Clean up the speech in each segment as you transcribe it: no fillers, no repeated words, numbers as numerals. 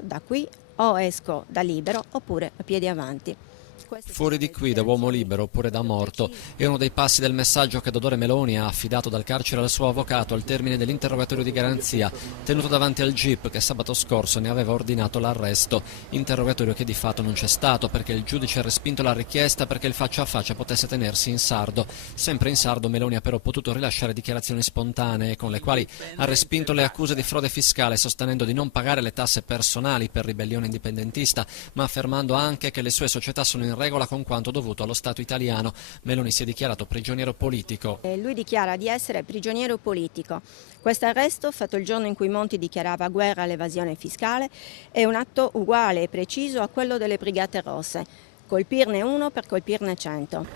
Da qui o esco da libero oppure a piedi avanti. Fuori di qui da uomo libero oppure da morto è uno dei passi del messaggio che Dodore Meloni ha affidato dal carcere al suo avvocato al termine dell'interrogatorio di garanzia tenuto davanti al GIP che sabato scorso ne aveva ordinato l'arresto, interrogatorio che di fatto non c'è stato perché il giudice ha respinto la richiesta perché il faccia a faccia potesse tenersi in sardo. Sempre in sardo Meloni ha però potuto rilasciare dichiarazioni spontanee con le quali ha respinto le accuse di frode fiscale sostenendo di non pagare le tasse personali per ribellione indipendentista ma affermando anche che le sue società sono in regola con quanto dovuto allo Stato italiano. Meloni si è dichiarato prigioniero politico. Lui dichiara di essere prigioniero politico. Questo arresto, fatto il giorno in cui Monti dichiarava guerra all'evasione fiscale, è un atto uguale e preciso a quello delle Brigate Rosse. Colpirne uno per colpirne 100.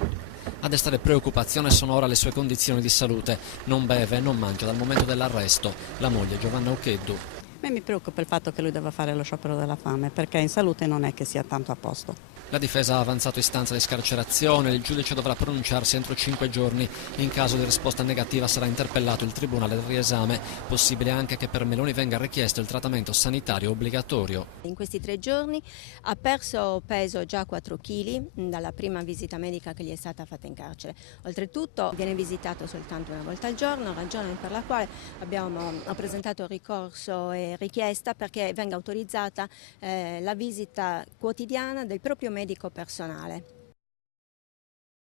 A destare preoccupazione sono ora le sue condizioni di salute. Non beve e non mangia dal momento dell'arresto. La moglie Giovanna Ucheddu. A me mi preoccupa il fatto che lui debba fare lo sciopero della fame, perché in salute non è che sia tanto a posto. La difesa ha avanzato istanza di scarcerazione, il giudice dovrà pronunciarsi entro 5 giorni. In caso di risposta negativa sarà interpellato il Tribunale del riesame. Possibile anche che per Meloni venga richiesto il trattamento sanitario obbligatorio. In questi 3 giorni ha perso peso già 4 kg dalla prima visita medica che gli è stata fatta in carcere. Oltretutto viene visitato soltanto una volta al giorno, ragione per la quale ho presentato ricorso e richiesta perché venga autorizzata la visita quotidiana del proprio medico personale.